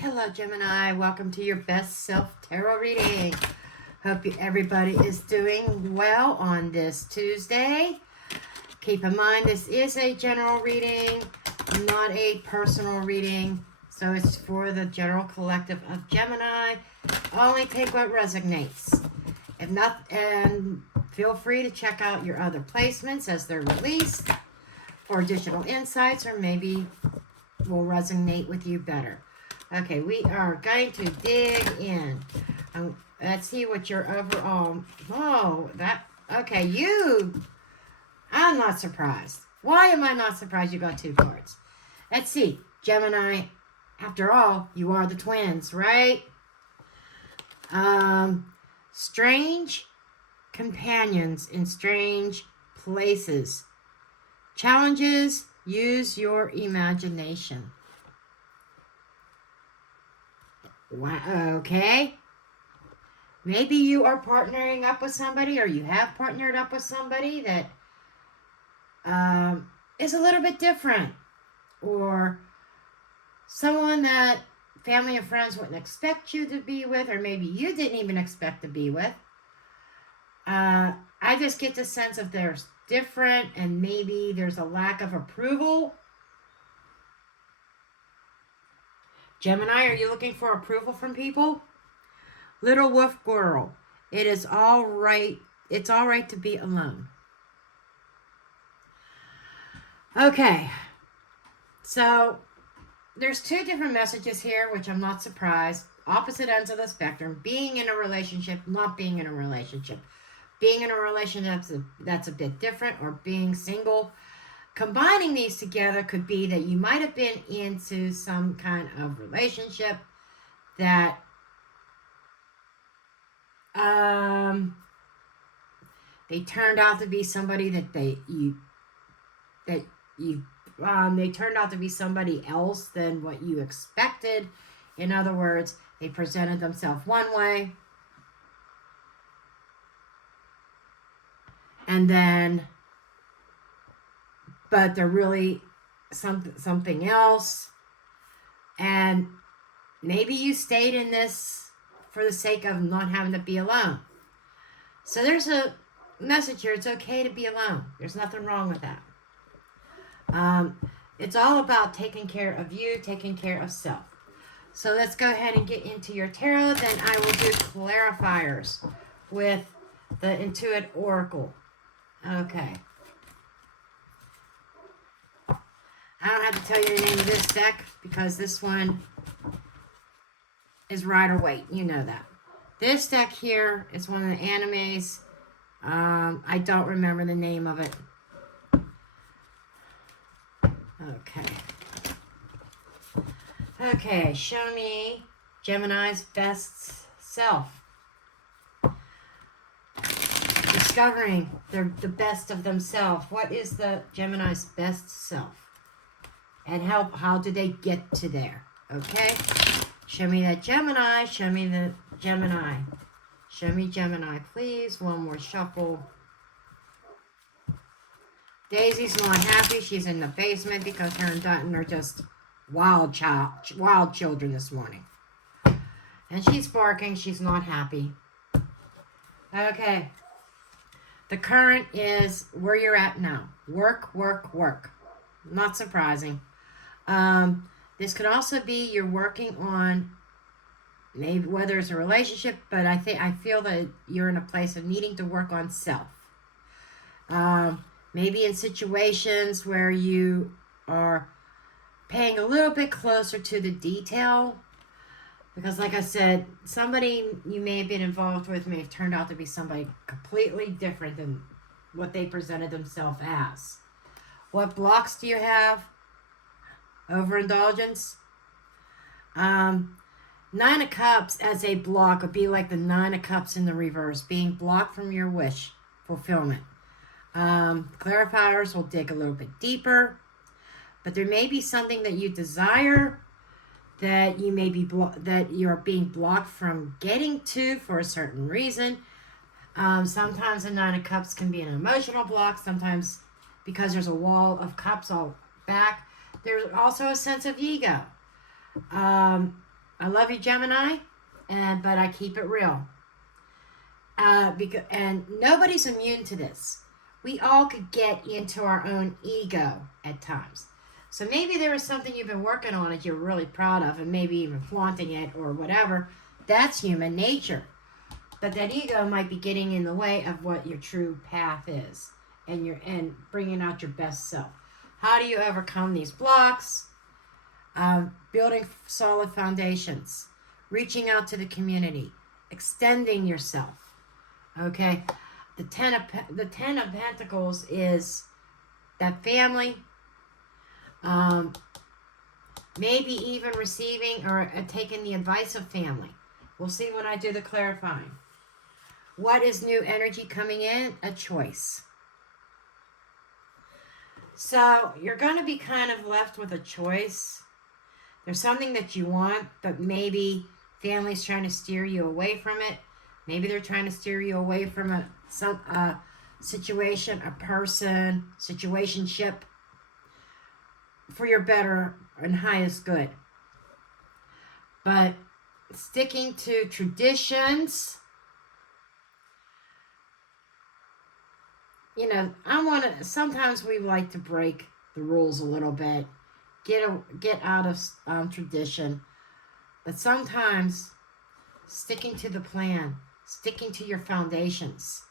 Hello, Gemini. Welcome to your best self tarot reading. Hope everybody is doing well on this Tuesday. Keep in mind, this is a general reading, not a personal reading. So it's for the general collective of Gemini. Only take what resonates. If not, and feel free to check out your other placements as they're released for additional insights, or maybe will resonate with you better. Okay, we are going to dig in. Let's see what your overall... Okay, I'm not surprised. Why am I not surprised you got 2 cards? Let's see. Gemini, after all, you are the twins, right? Strange companions in strange places. Challenges, use your imagination. Wow, okay. Maybe you are partnering up with somebody, or you have partnered up with somebody that is a little bit different, or someone that family and friends wouldn't expect you to be with, or maybe you didn't even expect to be with. I just get the sense of they're different, and maybe there's a lack of approval. Gemini, are you looking for approval from people? Little wolf girl, it is all right. It's all right to be alone. Okay, so there's 2 different messages here, which I'm not surprised. Opposite ends of the spectrum: being in a relationship, not being in a relationship. Being in a relationship, that's a bit different, or being single. Combining these together could be that you might have been into some kind of relationship that they turned out to be somebody that they turned out to be somebody else than what you expected. In other words, they presented themselves one way, and then but they're really something else. And maybe you stayed in this for the sake of not having to be alone. So there's a message here. It's okay to be alone. There's nothing wrong with that. It's all about taking care of you, taking care of self. So let's go ahead and get into your tarot. Then I will do clarifiers with the Intuit Oracle. Okay. I don't have to tell you the name of this deck because this one is Rider Waite. You know that. This deck here is one of the animes. I don't remember the name of it. Okay, show me Gemini's best self. Discovering the best of themselves. What is the Gemini's best self? And how did they get to there? Okay? Show me that Gemini. Show me the Gemini. Show me Gemini, please. One more shuffle. Daisy's not happy. She's in the basement because her and Dutton are just wild children this morning. And she's barking. She's not happy. Okay. The current is where you're at now. Work, work, work. Not surprising. This could also be you're working on maybe whether it's a relationship, but I feel that you're in a place of needing to work on self. Maybe in situations where you are paying a little bit closer to the detail, because like I said, somebody you may have been involved with may have turned out to be somebody completely different than what they presented themselves as. What blocks do you have? Overindulgence. 9 of Cups as a block would be like the 9 of Cups in the reverse, being blocked from your wish fulfillment. Clarifiers will dig a little bit deeper, but there may be something that you desire that you may be that you're being blocked from getting to for a certain reason. Sometimes the 9 of Cups can be an emotional block. Sometimes because there's a wall of cups all back, there's also a sense of ego. I love you, Gemini, but I keep it real. And nobody's immune to this. We all could get into our own ego at times. So maybe there is something you've been working on that you're really proud of, and maybe even flaunting it or whatever. That's human nature. But that ego might be getting in the way of what your true path is, and bringing out your best self. How do you overcome these blocks? Building solid foundations, reaching out to the community, extending yourself. Okay, the ten of Pentacles is that family. Maybe even receiving or taking the advice of family. We'll see when I do the clarifying. What is new energy coming in? A choice. So you're going to be kind of left with a choice. There's something that you want, but maybe family's trying to steer you away from it. Maybe they're trying to steer you away from a situation, a person, situationship for your better and highest good. But sticking to traditions, sometimes we like to break the rules a little bit, get out of tradition, but sometimes sticking to the plan, sticking to your foundations,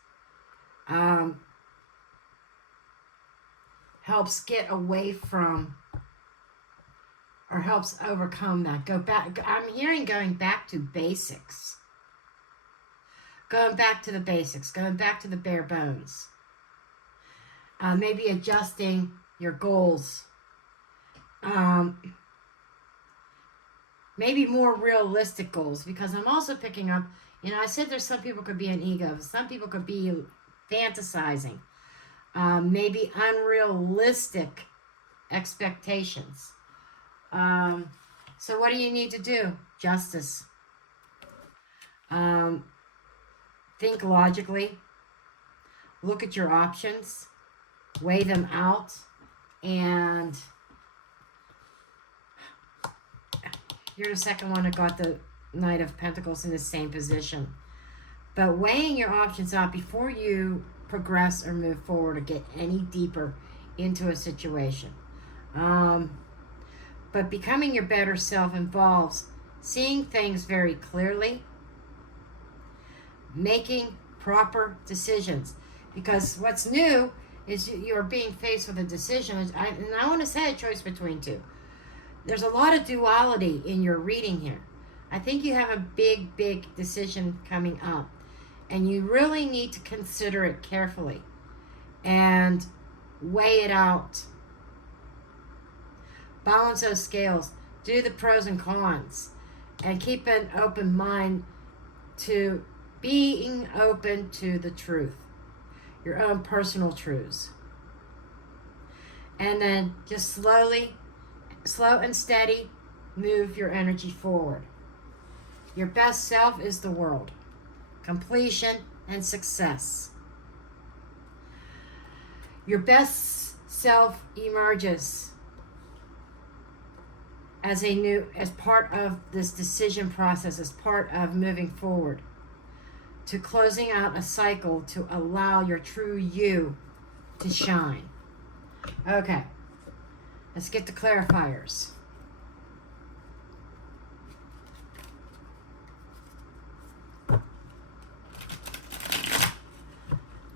helps get away from, or helps overcome that. Go back. I'm hearing going back to basics. Going back to the basics. Going back to the bare bones. Maybe adjusting your goals. Maybe more realistic goals, because I'm also picking up, I said there's some people could be an ego. Some people could be fantasizing. Maybe unrealistic expectations. So what do you need to do? Justice. Think logically. Look at your options. Weigh them out. And you're the second one that got the Knight of Pentacles in the same position. But weighing your options out before you progress or move forward or get any deeper into a situation. But becoming your better self involves seeing things very clearly, making proper decisions. Because what's new is you're being faced with a decision. And I want to say a choice between two. There's a lot of duality in your reading here. I think you have a big, big decision coming up. And you really need to consider it carefully and weigh it out. Balance those scales. Do the pros and cons. And keep an open mind to being open to the truth. Your own personal truths. And then just slow and steady, move your energy forward. Your best self is the world. Completion and success. Your best self emerges as part of this decision process, as part of moving forward, to closing out a cycle to allow your true you to shine. Okay, let's get the clarifiers.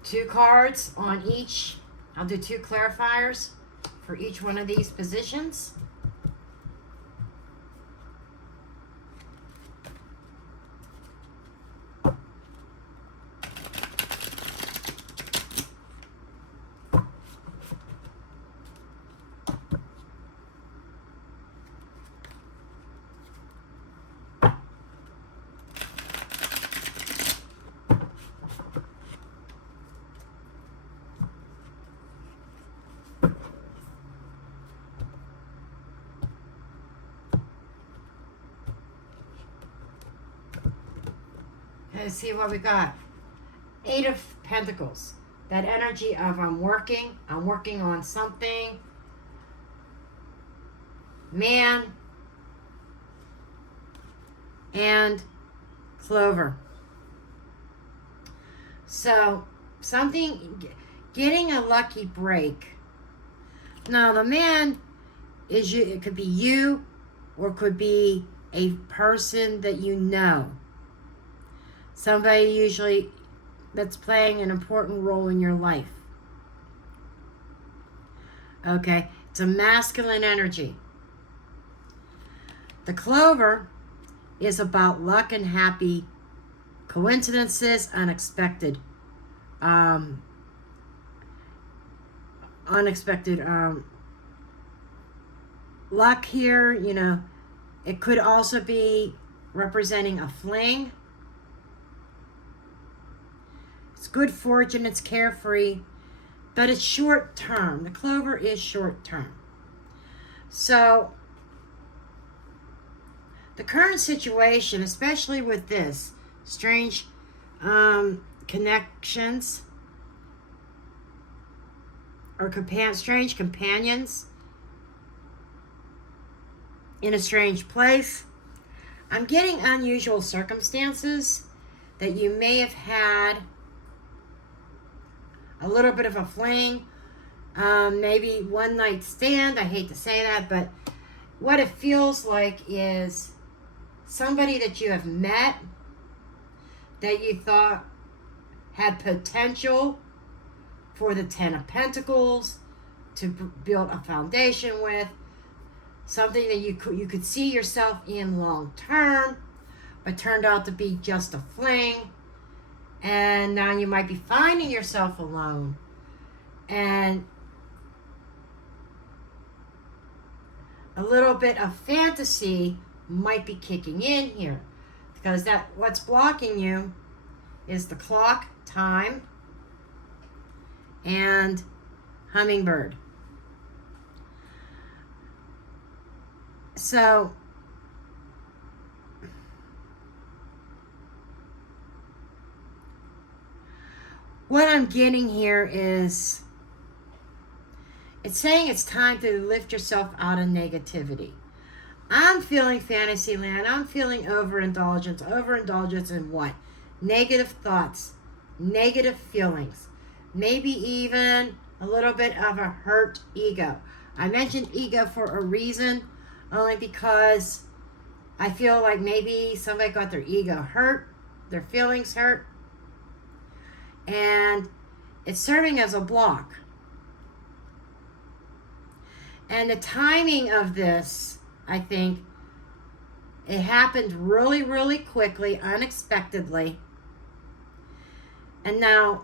Two cards on each. I'll do two clarifiers for each one of these positions. Let's see what we got. 8 of Pentacles. That energy of I'm working on something. Man, and Clover. So getting a lucky break. Now the man is you. It could be you, or it could be a person that you know. Somebody usually that's playing an important role in your life. Okay, it's a masculine energy. The Clover is about luck and happy coincidences, unexpected luck here. You know, it could also be representing a fling. It's good fortune, it's carefree, but it's short term. The Clover is short term. So the current situation, especially with this strange connections or strange companions in a strange place, I'm getting unusual circumstances that you may have had a little bit of a fling, maybe one night stand. I hate to say that, but what it feels like is somebody that you have met that you thought had potential for the Ten of Pentacles to build a foundation with, something that you could see yourself in long term, but turned out to be just a fling. And now you might be finding yourself alone, and a little bit of fantasy might be kicking in here, because what's blocking you is the clock, time, and hummingbird. So what I'm getting here is it's saying it's time to lift yourself out of negativity. I'm feeling fantasy land. I'm feeling overindulgence. Overindulgence in what? Negative thoughts, negative feelings, maybe even a little bit of a hurt ego. I mentioned ego for a reason, only because I feel like maybe somebody got their ego hurt, their feelings hurt, and it's serving as a block. And the timing of this, I think, it happened really, really quickly, unexpectedly. And now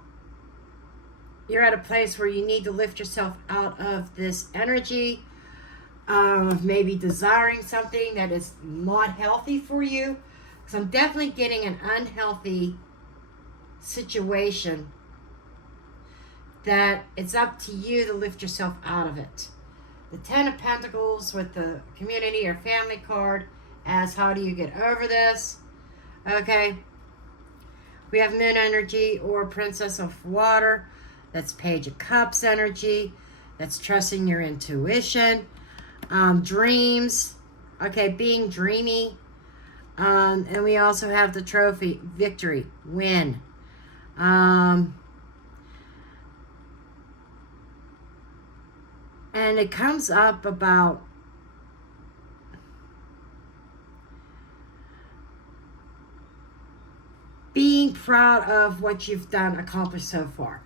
you're at a place where you need to lift yourself out of this energy of maybe desiring something that is not healthy for you. Because I'm definitely getting an unhealthy situation that it's up to you to lift yourself out of it. The Ten of Pentacles with the community or family card as how do you get over this? Okay. We have Moon energy or Princess of Water. That's Page of Cups energy. That's trusting your intuition. Dreams. Okay, being dreamy. And we also have the trophy, victory, win. And it comes up about being proud of what you've done, accomplished so far.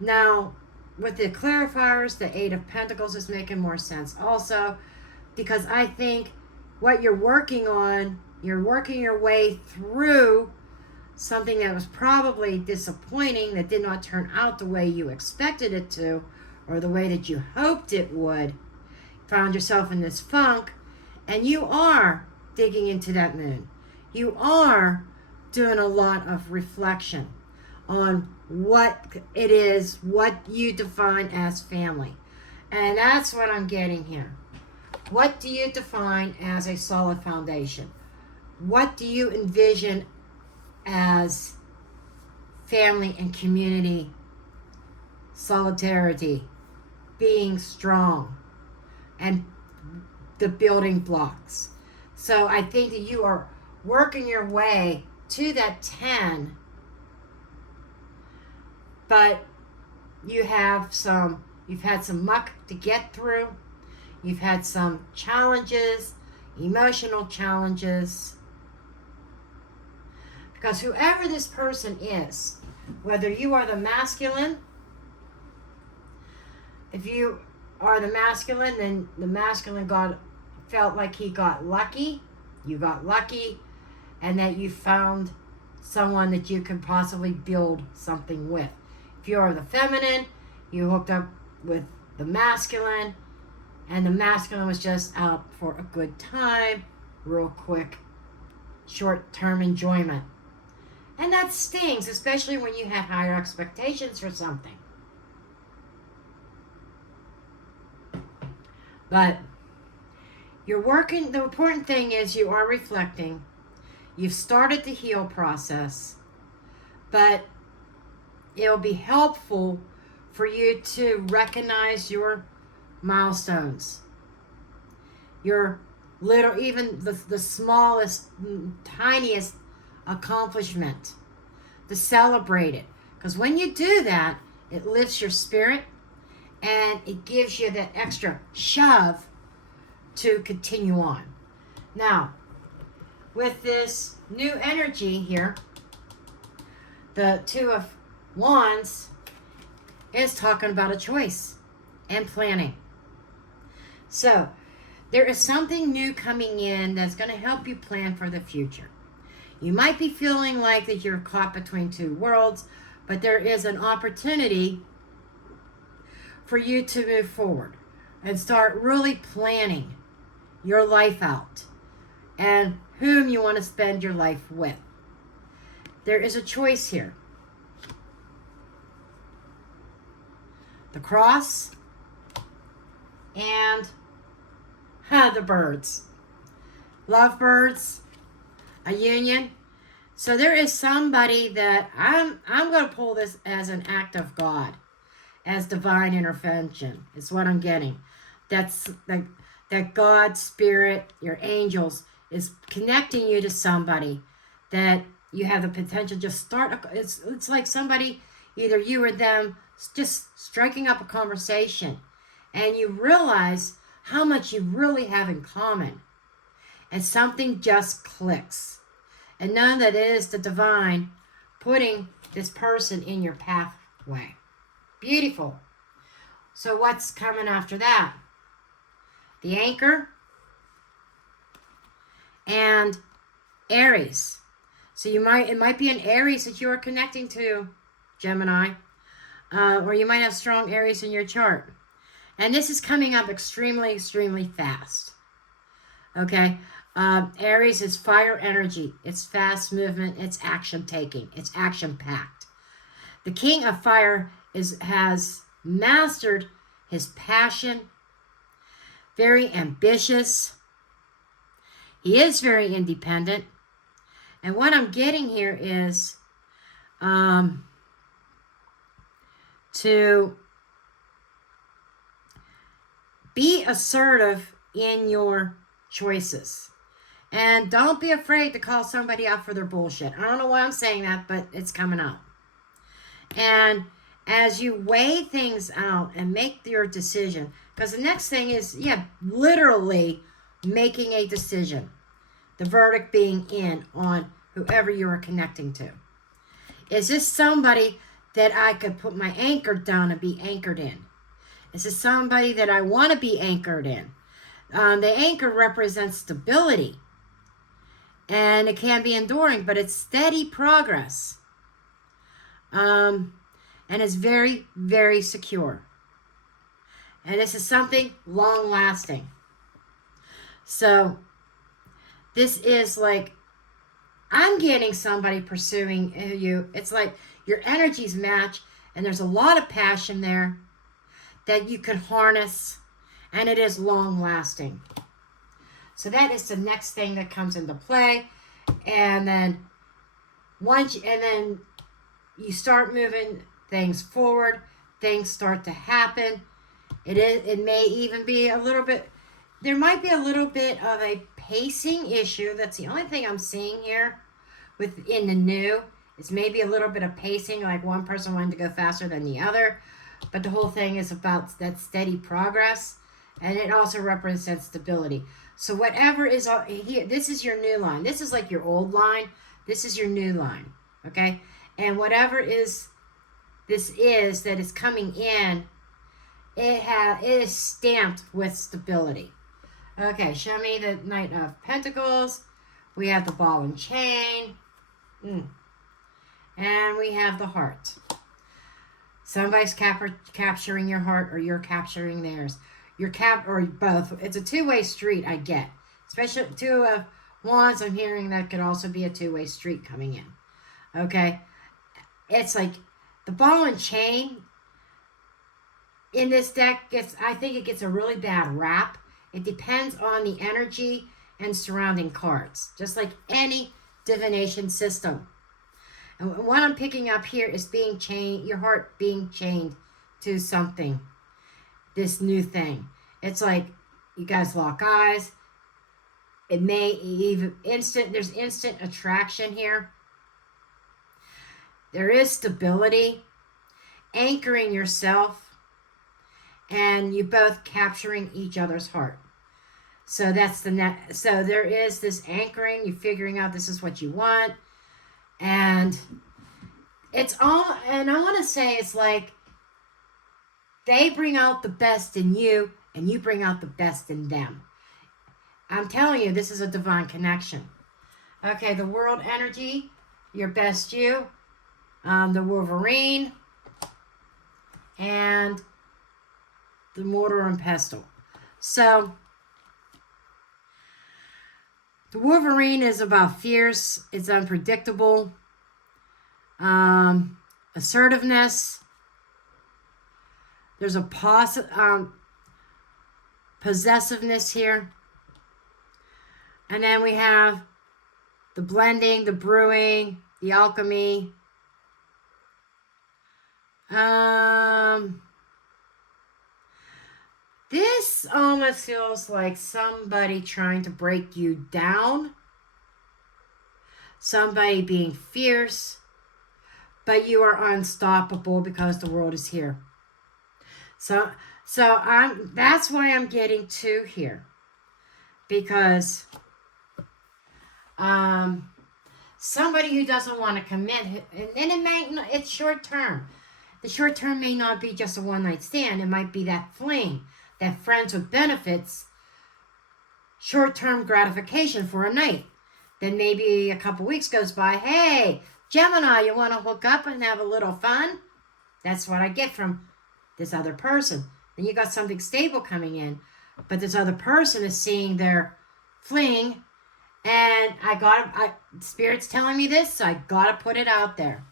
Now, with the clarifiers, the Eight of Pentacles is making more sense also, because I think what you're working on, you're working your way through something that was probably disappointing, that did not turn out the way you expected it to, or the way that you hoped it would. Found yourself in this funk, and you are digging into that moon. You are doing a lot of reflection on what it is, what you define as family. And that's what I'm getting here. What do you define as a solid foundation? What do you envision as family and community solidarity, being strong, and the building blocks? So I think that you are working your way to that 10, but you've had some muck to get through. You've had some challenges, emotional challenges. Because whoever this person is, whether you are the masculine, if you are the masculine, then the masculine felt like he got lucky. You got lucky, and that you found someone that you could possibly build something with. If you are the feminine, you hooked up with the masculine, and the masculine was just out for a good time, real quick, short-term enjoyment. And that stings, especially when you have higher expectations for something. But you're working, the important thing is you are reflecting. You've started the heal process, but it'll be helpful for you to recognize your milestones, your little, even the smallest, tiniest accomplishment, to celebrate it. Because when you do that, it lifts your spirit and it gives you that extra shove to continue on. Now, with this new energy here, the Two of Wands is talking about a choice and planning. So, there is something new coming in that's going to help you plan for the future. You might be feeling like that you're caught between two worlds, but there is an opportunity for you to move forward and start really planning your life out and whom you want to spend your life with. There is a choice here. The cross and the birds. Lovebirds, a union. So there is somebody that I'm going to pull this as an act of God, as divine intervention. It's what I'm getting. That's that God, Spirit, your angels is connecting you to somebody that you have the potential to just start. It's like somebody, either you or them, just striking up a conversation, and you realize how much you really have in common, and something just clicks. And none that is the divine putting this person in your pathway. Beautiful. So what's coming after that? The Anchor and Aries. So it might be an Aries that you are connecting to, Gemini, or you might have strong Aries in your chart. And this is coming up extremely, extremely fast. Okay? Aries is fire energy. It's fast movement. It's action taking. It's action packed. The King of Fire has mastered his passion. Very ambitious. He is very independent. And what I'm getting here is to be assertive in your choices. And don't be afraid to call somebody out for their bullshit. I don't know why I'm saying that, but it's coming out. And as you weigh things out and make your decision, because the next thing is, literally making a decision. The verdict being in on whoever you are connecting to. Is this somebody that I could put my anchor down and be anchored in? Is this somebody that I want to be anchored in? The anchor represents stability. And it can be enduring, but it's steady progress. And it's very, very secure. And this is something long-lasting. So, this is like, I'm getting somebody pursuing you. It's like your energies match, and there's a lot of passion there that you can harness, and it is long-lasting. So that is the next thing that comes into play. And then you start moving things forward, things start to happen. It may even be a little bit, there might be a little bit of a pacing issue. That's the only thing I'm seeing here within the new. It's maybe a little bit of pacing, like one person wanting to go faster than the other. But the whole thing is about that steady progress. And it also represents stability. So whatever is here, this is your new line. This is like your old line. This is your new line. Okay? And whatever this is that is coming in, it is stamped with stability. Okay, show me the Knight of Pentacles. We have the ball and chain. And we have the heart. Somebody's capturing your heart, or you're capturing theirs. Or both. It's a two-way street, I get. Especially two of wands, I'm hearing that could also be a two-way street coming in. Okay? It's like the ball and chain in this deck I think it gets a really bad rap. It depends on the energy and surrounding cards. Just like any divination system. And what I'm picking up here is being chained, your heart being chained to something. This new thing. It's like you guys lock eyes. It may even there's instant attraction here. There is stability, anchoring yourself, and you both capturing each other's heart. So that's the net. So there is this anchoring, you figuring out this is what you want. And it's all, and I want to say it's like they bring out the best in you and you bring out the best in them. I'm telling you, this is a divine connection. Okay, the world energy, your best you, the Wolverine, and the mortar and pestle. So the Wolverine is about fierce, it's unpredictable, assertiveness. There's a possessiveness here. And then we have the blending, the brewing, the alchemy. This almost feels like somebody trying to break you down. Somebody being fierce. But you are unstoppable because the world is here. So that's why I'm getting two here. Because somebody who doesn't want to commit, and it's short term. The short term may not be just a one night stand. It might be that fling, that friends with benefits, short term gratification for a night. Then maybe a couple weeks goes by. Hey, Gemini, you want to hook up and have a little fun? That's what I get from this other person. Then you got something stable coming in. But this other person is seeing their fling. And Spirit's telling me this, so I got to put it out there.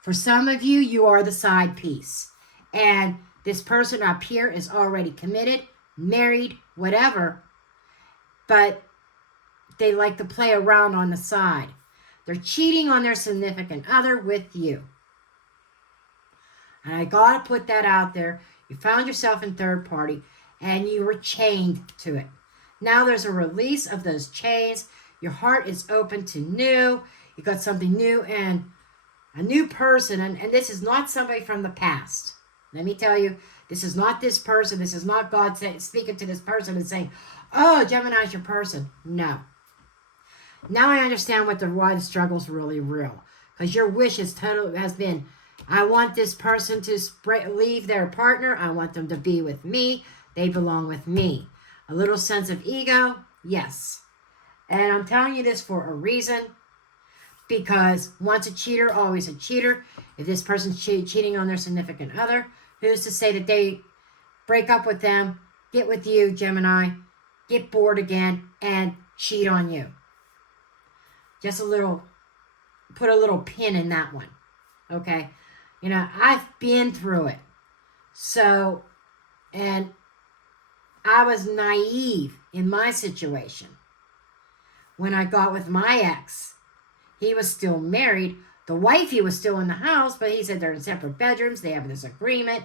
For some of you, you are the side piece. And this person up here is already committed, married, whatever. But they like to play around on the side. They're cheating on their significant other with you. And I got to put that out there. You found yourself in third party and you were chained to it. Now there's a release of those chains. Your heart is open to new. You got something new and a new person. And this is not somebody from the past. Let me tell you, this is not this person. This is not God speaking to this person and saying, oh, Gemini's your person. No. Now I understand why the struggle's really real. Because your wish has been, I want this person to leave their partner. I want them to be with me. They belong with me. A little sense of ego, yes. And I'm telling you this for a reason. Because once a cheater, always a cheater. If this person's cheating on their significant other, who's to say that they break up with them, get with you, Gemini, get bored again, and cheat on you? Just put a little pin in that one. Okay? You know, I've been through it. So, and I was naive in my situation. When I got with my ex, he was still married. The wifey was still in the house, but he said they're in separate bedrooms. They have this agreement.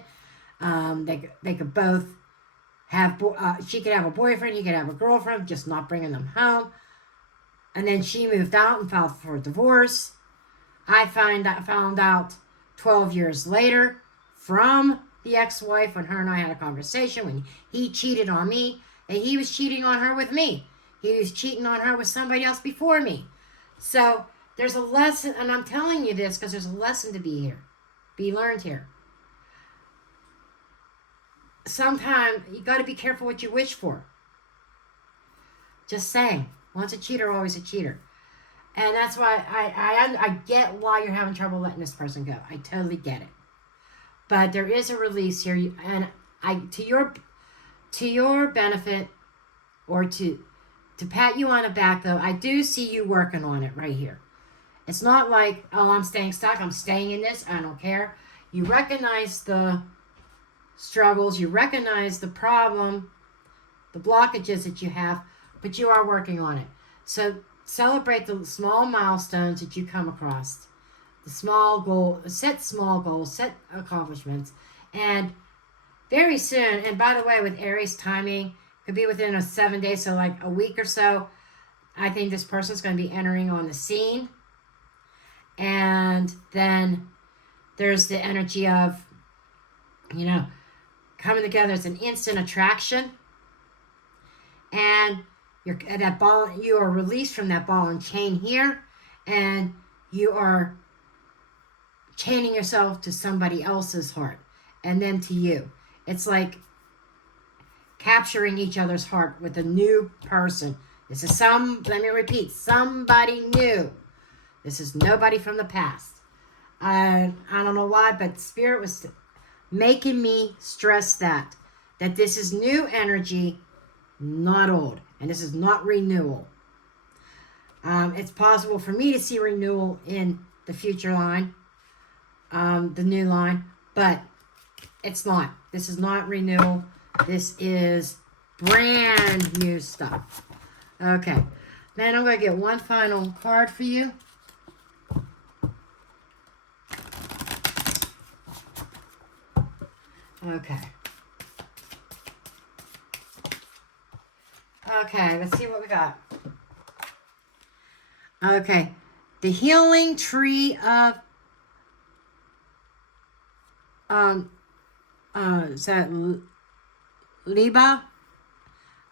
They could both she could have a boyfriend, he could have a girlfriend, just not bringing them home. And then she moved out and filed for divorce. I found out 12 years later from the ex-wife when her and I had a conversation when he cheated on me, and he was cheating on her with me. He was cheating on her with somebody else before me. So there's a lesson, and I'm telling you this because there's a lesson to be learned here. Sometimes you got to be careful what you wish for. Just saying. Once a cheater, always a cheater. And that's why I get why you're having trouble letting this person go. I totally get it. But there is a release here, and to your benefit, or to pat you on the back, though, I do see you working on it right here. It's not like, oh, I'm staying stuck. I'm staying in this. I don't care. You recognize the struggles. You recognize the problem, the blockages that you have, but you are working on it. So celebrate the small milestones that you come across. The small goals, set accomplishments. And very soon, and by the way, with Aries timing, could be within a 7 days, so like a week or so, I think this person's going to be entering on the scene. And then there's the energy of, coming together. It's an instant attraction. And you are released from that ball and chain here, and you are chaining yourself to somebody else's heart, and then to you. It's like capturing each other's heart with a new person. This is let me repeat, somebody new. This is nobody from the past. I don't know why, but Spirit was making me stress that this is new energy, not old. And this is not renewal. It's possible for me to see renewal in the future line, the new line, but it's not. This is not renewal. This is brand new stuff. Okay. Then I'm going to get one final card for you. Okay. Okay, let's see what we got. Okay, the healing tree of is that Libra?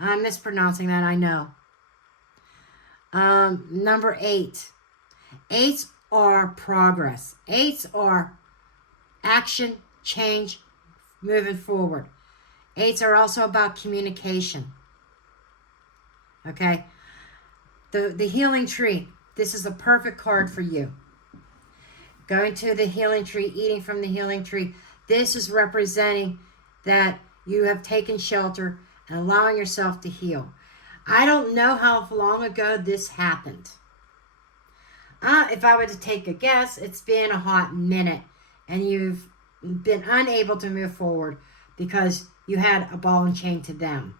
I'm mispronouncing that, I know. Number 8. 8s are progress. 8s are action, change, moving forward. 8s are also about communication. Okay, the healing tree. This is a perfect card for you. Going to the healing tree, eating from the healing tree. This is representing that you have taken shelter and allowing yourself to heal. I don't know how long ago this happened. If I were to take a guess, it's been a hot minute, and you've been unable to move forward because you had a ball and chain to them.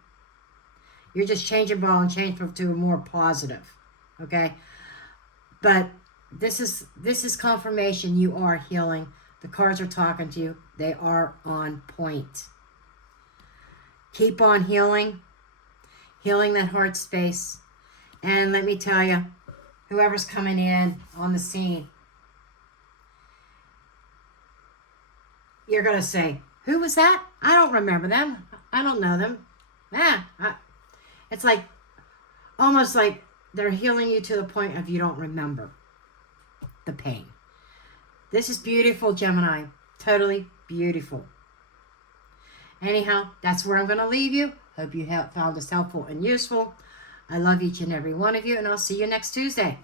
You're just changing ball and chain to a more positive, okay? But this is confirmation you are healing. The cards are talking to you. They are on point. Keep on healing that heart space. And let me tell you, whoever's coming in on the scene, you're going to say, who was that? I don't remember them. I don't know them. It's like, almost like they're healing you to the point of you don't remember the pain. This is beautiful, Gemini. Totally beautiful. Anyhow, that's where I'm going to leave you. Hope you found this helpful and useful. I love each and every one of you, and I'll see you next Tuesday.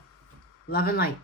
Love and light.